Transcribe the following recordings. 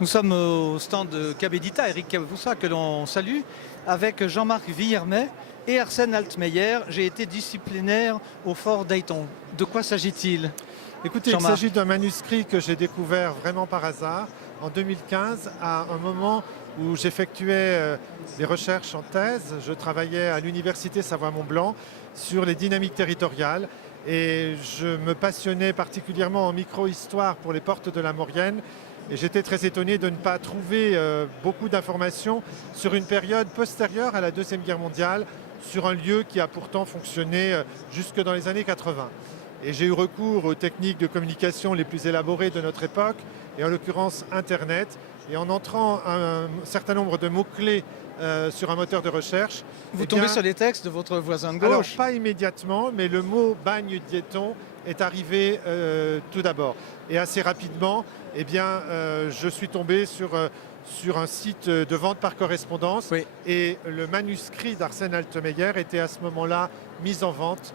Nous sommes au stand de Cabedita, Eric Caboussa, que l'on salue, avec Jean-Marc Villermet et Arsène Altmeyer. J'ai été disciplinaire au fort d'Ayton. De quoi s'agit-il? Écoutez, il s'agit d'un manuscrit que j'ai découvert vraiment par hasard en 2015, à un moment où j'effectuais des recherches en thèse. Je travaillais à l'université Savoie-Mont-Blanc sur les dynamiques territoriales et je me passionnais particulièrement en micro-histoire pour les portes de la Maurienne. Et j'étais très étonné de ne pas trouver beaucoup d'informations sur une période postérieure à la Deuxième Guerre mondiale, sur un lieu qui a pourtant fonctionné jusque dans les années 80. Et j'ai eu recours aux techniques de communication les plus élaborées de notre époque, et en l'occurrence Internet. Et en entrant un certain nombre de mots-clés sur un moteur de recherche... Vous tombez sur les textes de votre voisin de gauche? Alors, pas immédiatement, mais le mot « bagne d'Ayton » est arrivé tout d'abord. Et assez rapidement, eh bien, je suis tombé sur un site de vente par correspondance. Oui. Et le manuscrit d'Arsène Altmeyer était à ce moment-là mis en vente.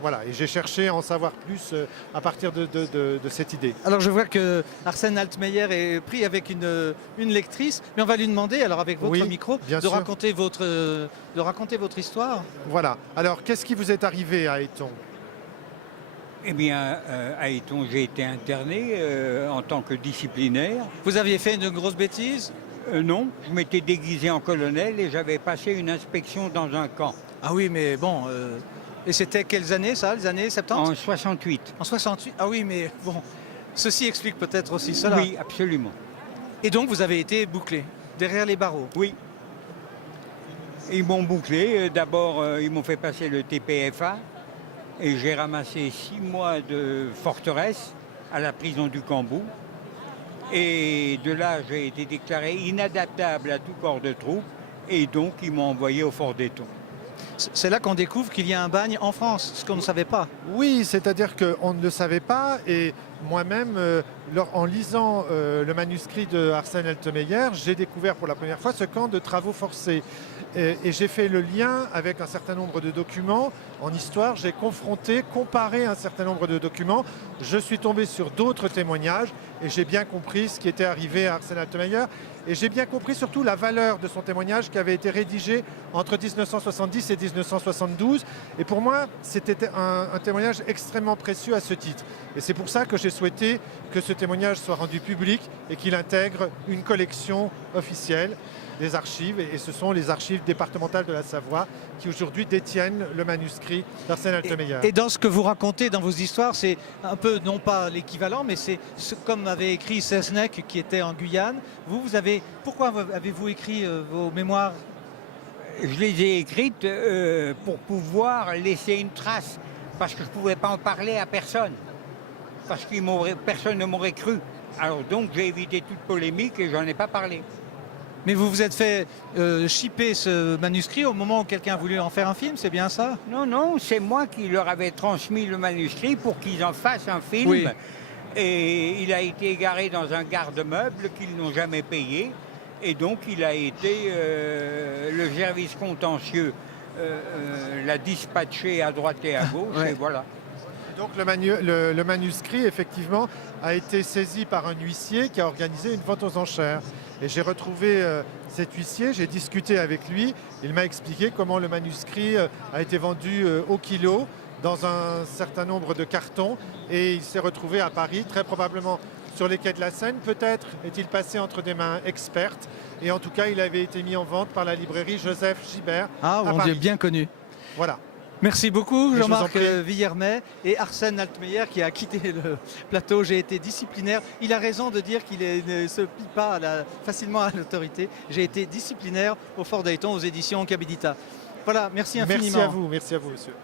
Voilà, et j'ai cherché à en savoir plus à partir de cette idée. Alors je vois que Arsène Altmeyer est pris avec une lectrice, mais on va lui demander, alors avec votre micro, de raconter votre histoire. Voilà. Alors, qu'est-ce qui vous est arrivé à Ayton? Eh bien, à Ayton, j'ai été interné en tant que disciplinaire. Vous aviez fait une grosse bêtise? Non, je m'étais déguisé en colonel et j'avais passé une inspection dans un camp. Ah oui, mais bon... Et c'était quelles années ça, les années 70? En 68. En 68? Ah oui, mais bon, ceci explique peut-être aussi cela. Oui, absolument. Et donc vous avez été bouclé, derrière les barreaux? Oui. Ils m'ont bouclé. D'abord, ils m'ont fait passer le TPFA et j'ai ramassé 6 mois de forteresse à la prison du Cambou. Et de là, j'ai été déclaré inadaptable à tout corps de troupe et donc ils m'ont envoyé au fort d'Ayton. C'est là qu'on découvre qu'il y a un bagne en France, ce qu'on ne savait pas. Oui, c'est-à-dire qu'on ne le savait pas et moi-même, en lisant le manuscrit de Arsène Altmeyer, j'ai découvert pour la première fois ce camp de travaux forcés. Et j'ai fait le lien avec un certain nombre de documents. En histoire, j'ai comparé un certain nombre de documents. Je suis tombé sur d'autres témoignages et j'ai bien compris ce qui était arrivé à Arsène Altmeyer. Et j'ai bien compris surtout la valeur de son témoignage qui avait été rédigé entre 1970 et 1972. Et pour moi, c'était un témoignage extrêmement précieux à ce titre. Et c'est pour ça que j'ai souhaité que ce témoignage soit rendu public et qu'il intègre une collection officielle des archives. Et ce sont les archives départementales de la Savoie qui aujourd'hui détiennent le manuscrit d'Arsène Altmeyer. Et dans ce que vous racontez dans vos histoires, c'est un peu, non pas l'équivalent, mais c'est comme avait écrit Seznec qui était en Guyane. Pourquoi avez-vous écrit vos mémoires? Je les ai écrites pour pouvoir laisser une trace, parce que je ne pouvais pas en parler à personne, parce que personne ne m'aurait cru. Alors donc j'ai évité toute polémique et j'en ai pas parlé. Mais vous vous êtes fait shipper ce manuscrit au moment où quelqu'un a voulu en faire un film, c'est bien ça? Non, non, c'est moi qui leur avais transmis le manuscrit pour qu'ils en fassent un film. Oui. Et il a été égaré dans un garde-meuble qu'ils n'ont jamais payé. Et donc il a été, le service contentieux l'a dispatché à droite et à gauche, Ouais. et voilà. Donc le manuscrit, effectivement, a été saisi par un huissier qui a organisé une vente aux enchères. Et j'ai retrouvé cet huissier, j'ai discuté avec lui. Il m'a expliqué comment le manuscrit a été vendu au kilo dans un certain nombre de cartons. Et il s'est retrouvé à Paris, très probablement sur les quais de la Seine. Peut-être est-il passé entre des mains expertes. Et en tout cas, il avait été mis en vente par la librairie Joseph Gibert. Ah, à on Paris. est bien connu. Voilà. Merci beaucoup Et Jean-Marc Villermet et Arsène Altmeyer qui a quitté le plateau. J'ai été disciplinaire. Il a raison de dire qu'il ne se plie pas facilement à l'autorité. J'ai été disciplinaire au fort d'Ayton aux éditions Cabedita. Voilà, merci infiniment. Merci à vous, monsieur.